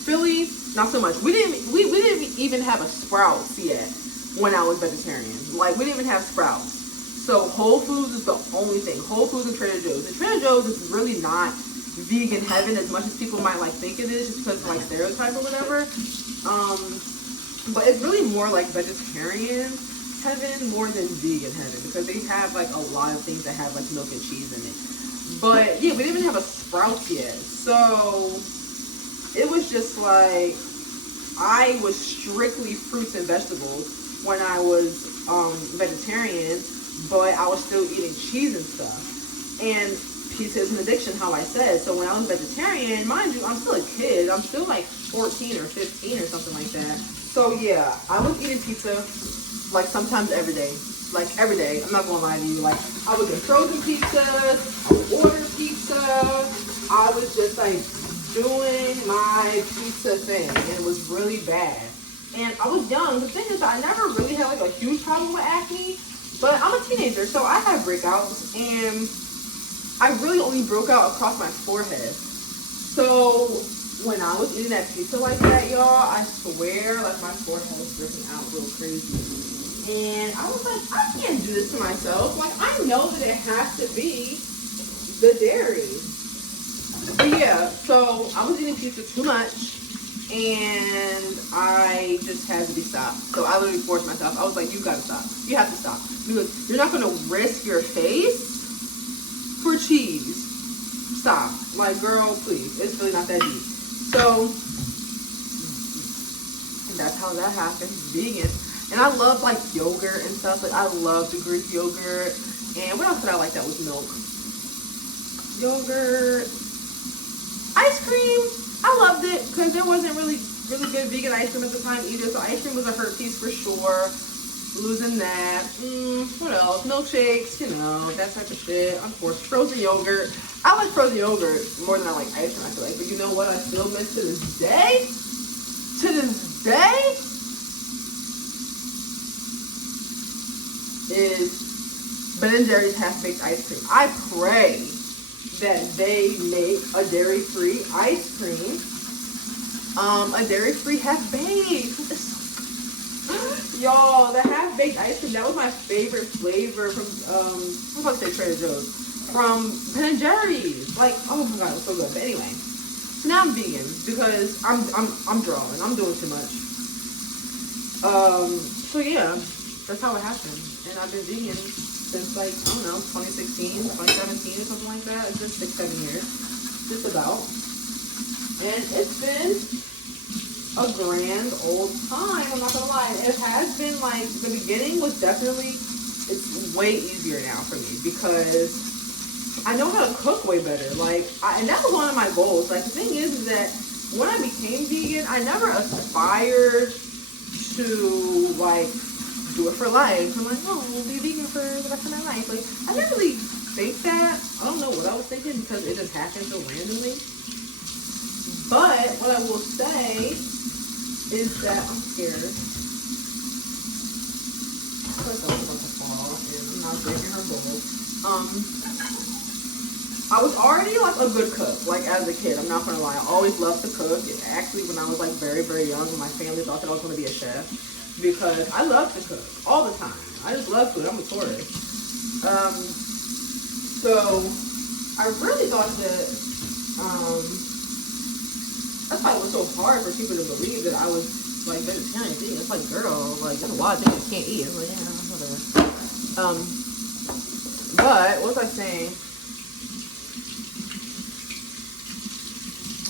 Philly, not so much. We didn't even have a Sprouts yet when I was vegetarian. Like we didn't even have Sprouts. So Whole Foods is the only thing. Whole Foods and Trader Joe's. And Trader Joe's is really not vegan heaven as much as people might like think it is, just because of like stereotype or whatever. But it's really more like vegetarian heaven more than vegan heaven, because they have like a lot of things that have like milk and cheese in it. But yeah, we didn't even have a Sprouts yet. So it was just like, I was strictly fruits and vegetables when I was vegetarian, but I was still eating cheese and stuff. And pizza is an addiction, how I said. So when I was vegetarian, mind you, I'm still a kid. I'm still like 14 or 15 or something like that. So yeah, I was eating pizza like sometimes every day. Like every day, I'm not gonna lie to you. Like I would get frozen pizzas, I would order pizza. I was just like doing my pizza thing, and it was really bad. And I was young. The thing is, I never really had like a huge problem with acne, but I'm a teenager, so I had breakouts, and I really only broke out across my forehead. So when I was eating that pizza like that, y'all, I swear, like my forehead was breaking out real crazy. And I was like, I can't do this to myself. Like, I know that it has to be the dairy. But yeah, so I was eating pizza too much, and I just had to be stopped. So I literally forced myself. I was like, you gotta stop. You have to stop. Because you're not gonna risk your face for cheese. Stop. Like, girl, please. It's really not that deep. So, and that's how that happens. Vegan. And I love like yogurt and stuff. Like I love the Greek yogurt. And what else did I like that was milk? Yogurt. Ice cream. I loved it because there wasn't really good vegan ice cream at the time either. So ice cream was a hurt piece for sure. Losing that. What else? Milkshakes, you know, that type of shit. Of course, frozen yogurt. I like frozen yogurt more than I like ice cream, I feel like. But you know what I still miss to this day? To this day? Is Ben & Jerry's half-baked ice cream. I pray that they make a dairy-free ice cream. A dairy-free half-baked. Y'all, the half-baked ice cream, that was my favorite flavor from, I was about to say Trader Joe's. From Ben & Jerry's. Like, oh my god, it was so good. But anyway, so now I'm vegan because I'm drawing. I'm doing too much. So yeah, that's how it happened. And I've been vegan since like, I don't know, 2016, 2017 or something like that. It's been 6-7 years, just about. And it's been a grand old time, I'm not gonna lie. It has been like, the beginning was definitely, it's way easier now for me because I know how to cook way better. Like, and that was one of my goals. Like, the thing is that when I became vegan, I never aspired to like do it for life. I'm like, oh, we'll be vegan for the rest of my life. Like, I didn't really think that. I don't know what I was thinking because it just happened so randomly. But what I will say is that I'm scared. First I was about to fall and I'm not breaking her bowl. I was already like a good cook, like as a kid. I'm not gonna lie. I always loved to cook. Actually, when I was like very, very young, my family thought that I was gonna be a chef because I love to cook all the time. I just love food. I'm a tourist. So I really thought that that's why it was so hard for people to believe that I was like vegetarian thing. It's like, girl, like there's a lot of things you can't eat. I'm like, yeah, whatever. But what was I saying?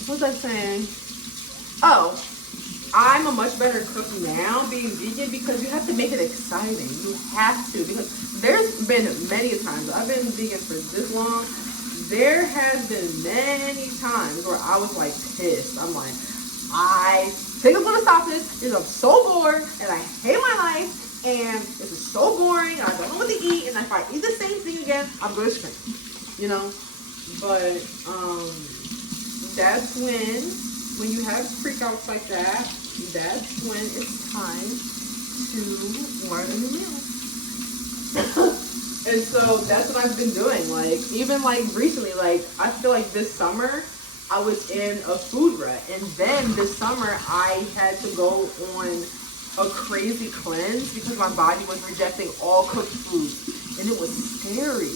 What was I saying? Oh, I'm a much better cook now being vegan because you have to make it exciting. You have to, because there's been many times, I've been vegan for this long, there has been many times where I was like pissed. I'm like, I think I'm gonna stop this because I'm so bored and I hate my life and this is so boring and I don't know what to eat, and if I eat the same thing again, I'm gonna scream, you know? But that's when you have freakouts like that, that's when it's time to learn a new meal. And so that's what I've been doing. Like, even like recently, like I feel like this summer I was in a food rut, and then this summer I had to go on a crazy cleanse because my body was rejecting all cooked food, and it was scary.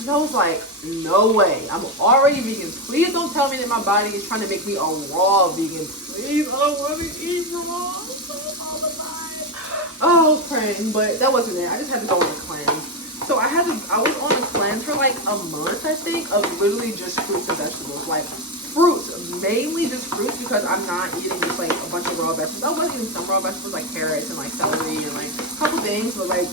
And I was like, no way, I'm already vegan. Please don't tell me that my body is trying to make me a raw vegan. Please, I don't want to eat raw all the time. Oh, I was praying, but that wasn't it. I just had to go on a cleanse. So I was on a cleanse for like a month, I think, of literally just fruits and vegetables. Like fruits, mainly just fruits, because I'm not eating just like a bunch of raw vegetables. I was eating some raw vegetables like carrots and like celery and like a couple things, but like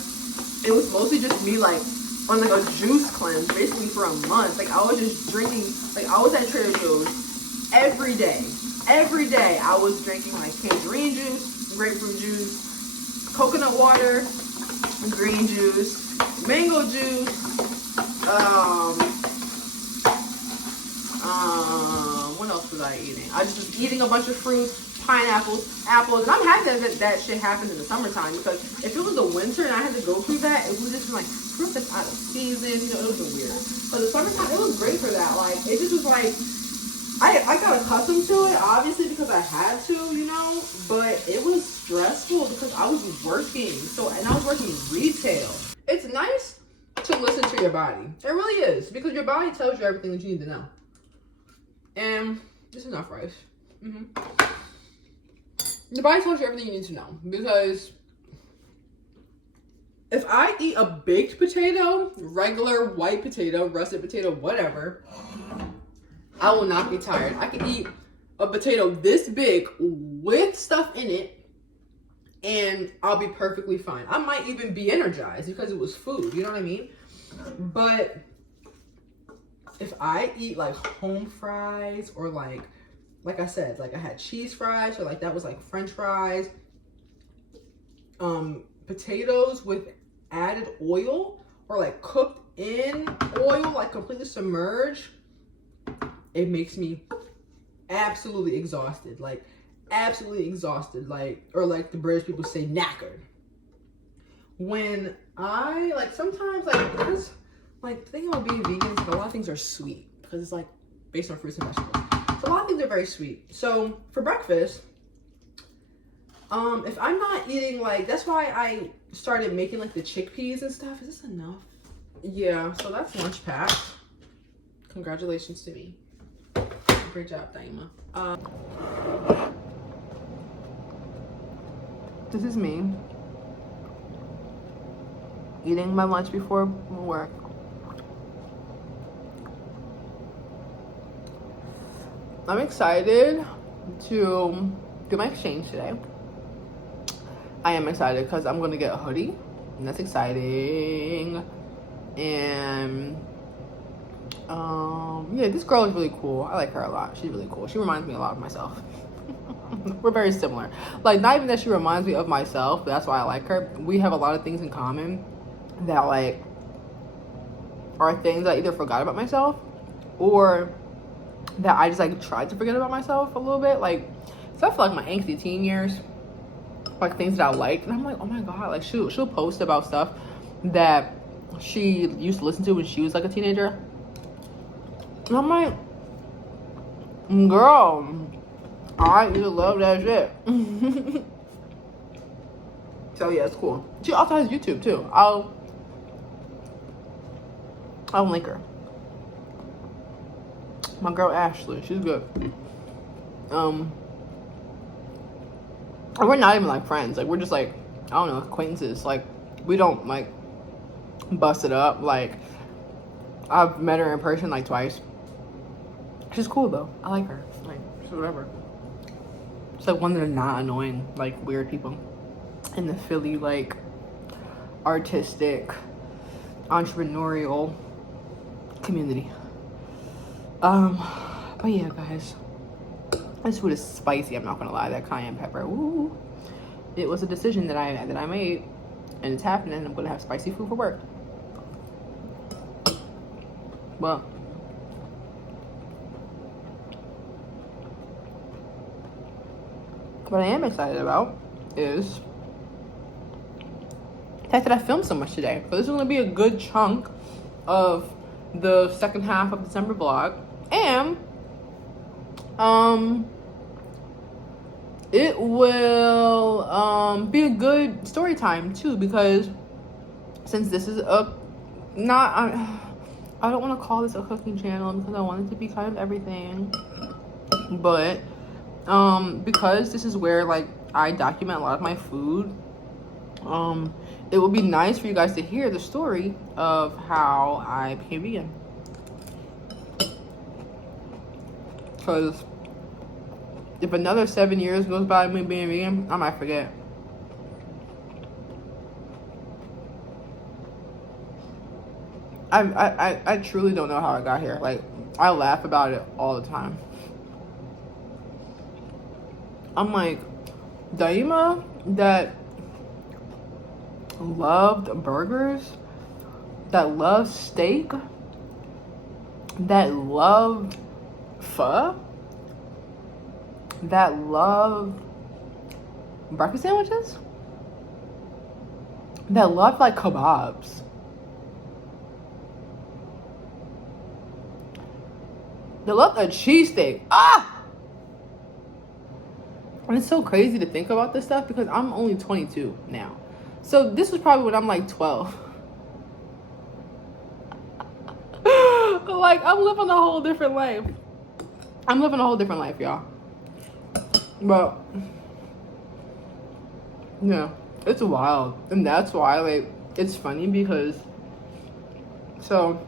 it was mostly just me like on like a juice cleanse basically for a month. Like I was just drinking, like I was at Trader Joe's every day. Every day I was drinking like tangerine juice, grapefruit juice, coconut water, green juice, mango juice, what else was I eating? I just was eating a bunch of fruits, pineapples, apples, and I'm happy that shit happened in the summertime, because if it was the winter and I had to go through that, it would just be like fruit that's out of season, you know, it was weird. But the summertime, it was great for that. Like, it just was like, I got accustomed to it, obviously, because I had to, you know, but it was stressful because I was working. So, and I was working retail. It's nice to listen to your body. It really is, because your body tells you everything that you need to know. And this is enough rice. The body tells you everything you need to know, because if I eat a baked potato, regular white potato, russet potato, whatever, I will not be tired. I can eat a potato this big with stuff in it and I'll be perfectly fine. I might even be energized because it was food, you know what I mean? But if I eat like home fries, or like I said, like I had cheese fries, or like that was like French fries, potatoes with added oil, or like cooked in oil, like completely submerged, it makes me absolutely exhausted, like absolutely exhausted, like, or like the British people say, knackered. When I like, sometimes like, because like the thing about being vegan is like a lot of things are sweet, because it's like based on fruits and vegetables. So a lot of things are very sweet. So for breakfast, If I'm not eating, like, that's why I started making like the chickpeas and stuff. Is this enough? Yeah, so that's lunch packed. Congratulations to me. Great job, Daima. This is me eating my lunch before work. I'm excited to do my exchange today. I am excited because I'm gonna get a hoodie, and that's exciting. And yeah, this girl is really cool. I like her a lot. She's really cool. She reminds me a lot of myself. We're very similar. Like, not even that she reminds me of myself, but that's why I like her. We have a lot of things in common that, like, are things I either forgot about myself or that I just, like, tried to forget about myself a little bit. Like, so I feel like my angsty teen years, like, things that I liked, and I'm like, oh my god, like, she'll post about stuff that she used to listen to when she was, like, a teenager. And I'm like, girl, I used to love that shit. So yeah, it's cool. She also has YouTube too. I'll link her. My girl Ashley, she's good. And we're not even like friends. Like, we're just like, I don't know, acquaintances. Like, we don't like bust it up. Like, I've met her in person like twice. She's cool though. I like her. Like, she's whatever. It's like one of the not annoying, like, weird people in the Philly, like, artistic, entrepreneurial community. But yeah, guys, this food is spicy. I'm not gonna lie. That cayenne pepper, ooh, it was a decision that I made, and it's happening. I'm gonna have spicy food for work. Well, what I am excited about is the fact that I filmed so much today. So this is going to be a good chunk of the second half of December vlog. And it will be a good story time too, because since this is I don't want to call this a cooking channel because I want it to be kind of everything. But because this is where, like, I document a lot of my food, it would be nice for you guys to hear the story of how I became vegan. Because if another 7 years goes by me being vegan, I might forget. I truly don't know how I got here. Like, I laugh about it all the time. I'm like, Daima that loved burgers, that loved steak, that loved pho, that loved breakfast sandwiches, that loved, like, kebabs. That loved a cheesesteak. Ah! And it's so crazy to think about this stuff because I'm only 22 now. So this was probably when I'm like 12. Like, I'm living a whole different life. I'm living a whole different life, y'all. But yeah, it's wild. And that's why, like, it's funny because so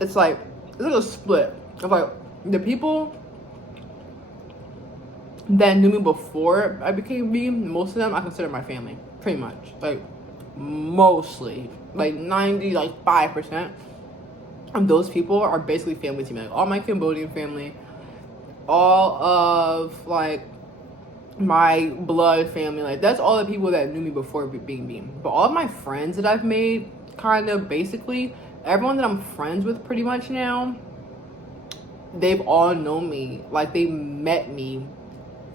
it's like a split of, like, the people that knew me before I became vegan. Most of them I consider my family, pretty much. Like, mostly, like 95% of those people are basically family to me. Like, all my Cambodian family, all of, like, my blood family, like, that's all the people that knew me before being vegan. But all of my friends that I've made, kind of basically everyone that I'm friends with pretty much now, they've all known me, like, they met me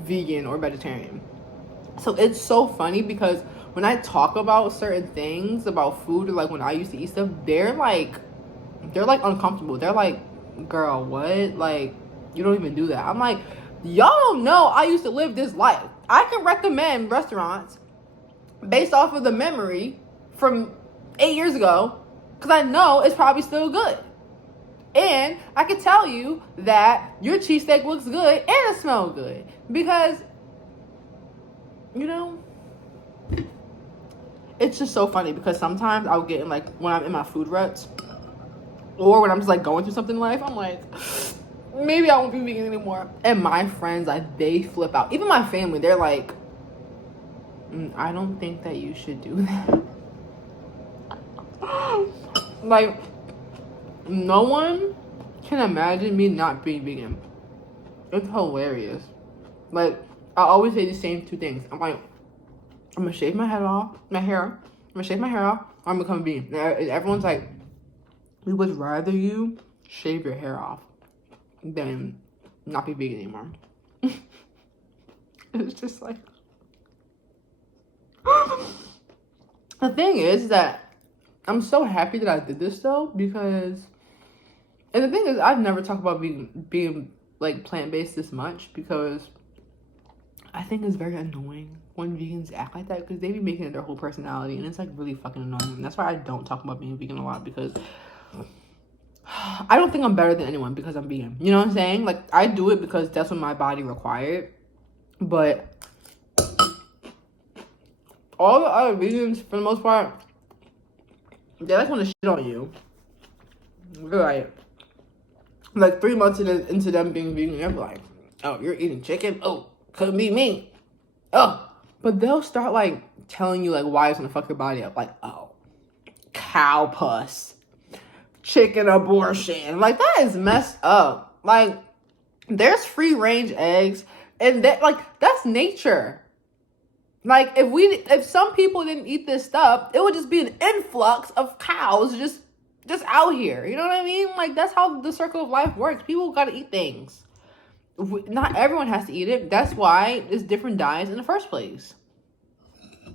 vegan or vegetarian. So it's so funny because when I talk about certain things about food, or like when I used to eat stuff, they're like uncomfortable. They're like, girl, what? Like, you don't even do that. I'm like, y'all don't know I used to live this life. I can recommend restaurants based off of the memory from 8 years ago, because I know it's probably still good. And I can tell you that your cheesesteak looks good and it smells good. Because, you know, it's just so funny because sometimes I'll get in, like, when I'm in my food ruts, or when I'm just, like, going through something in life, I'm like, maybe I won't be vegan anymore. And my friends, like, they flip out. Even my family, they're like, I don't think that you should do that. Like, no one can imagine me not being vegan. It's hilarious. Like, I always say the same two things. I'm like, I'm gonna shave my head off, my hair. I'm gonna shave my hair off, or I'm gonna become vegan. And everyone's like, we would rather you shave your hair off than not be vegan anymore. It's just like, the thing is that I'm so happy that I did this though, because, and the thing is, I've never talked about being like plant-based this much, because I think it's very annoying when vegans act like that, because they be making it their whole personality, and it's like really fucking annoying. And that's why I don't talk about being vegan a lot, because I don't think I'm better than anyone because I'm vegan. You know what I'm saying? Like, I do it because that's what my body required. But all the other vegans, for the most part, they like want to shit on you. They're like 3 months into them being vegan, they're like, oh, you're eating chicken? Oh, couldn't be me. Oh. But they'll start, like, telling you, like, why it's gonna fuck your body up. Like, oh, cow puss, chicken abortion. Like, that is messed up. Like, there's free range eggs, and that, like, that's nature. Like, if some people didn't eat this stuff, it would just be an influx of cows just out here. You know what I mean? Like, that's how the circle of life works. People gotta eat things. Not everyone has to eat it. That's why it's different diets in the first place.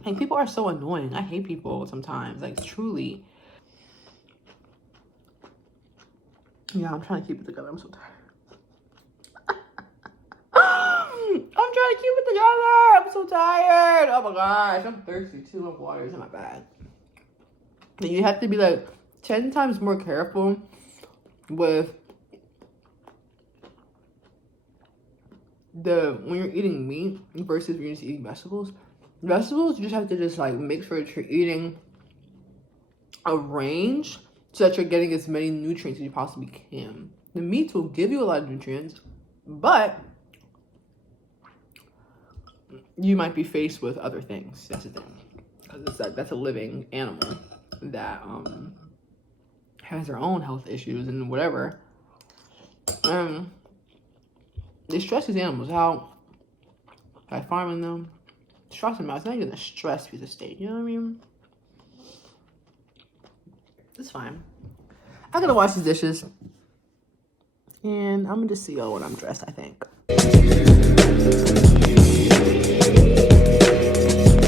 Like, people are so annoying. I hate people sometimes. Like, truly. Yeah, I'm trying to keep it together. I'm so tired. I'm trying to keep it together. I'm so tired. Oh my gosh. I'm thirsty too. My water's in my bag. And you have to be like 10 times more careful with when you're eating meat versus when you're just eating vegetables. Vegetables, you just have to just like make sure that you're eating a range so that you're getting as many nutrients as you possibly can. The meats will give you a lot of nutrients, but you might be faced with other things. That's the thing, because it's like that's a living animal that has their own health issues and whatever. They stress these animals out by farming them. Stress them out. It's not even a stress piece of steak. You know what I mean? It's fine. I gotta wash these dishes, and I'm gonna just see y'all when I'm dressed, I think.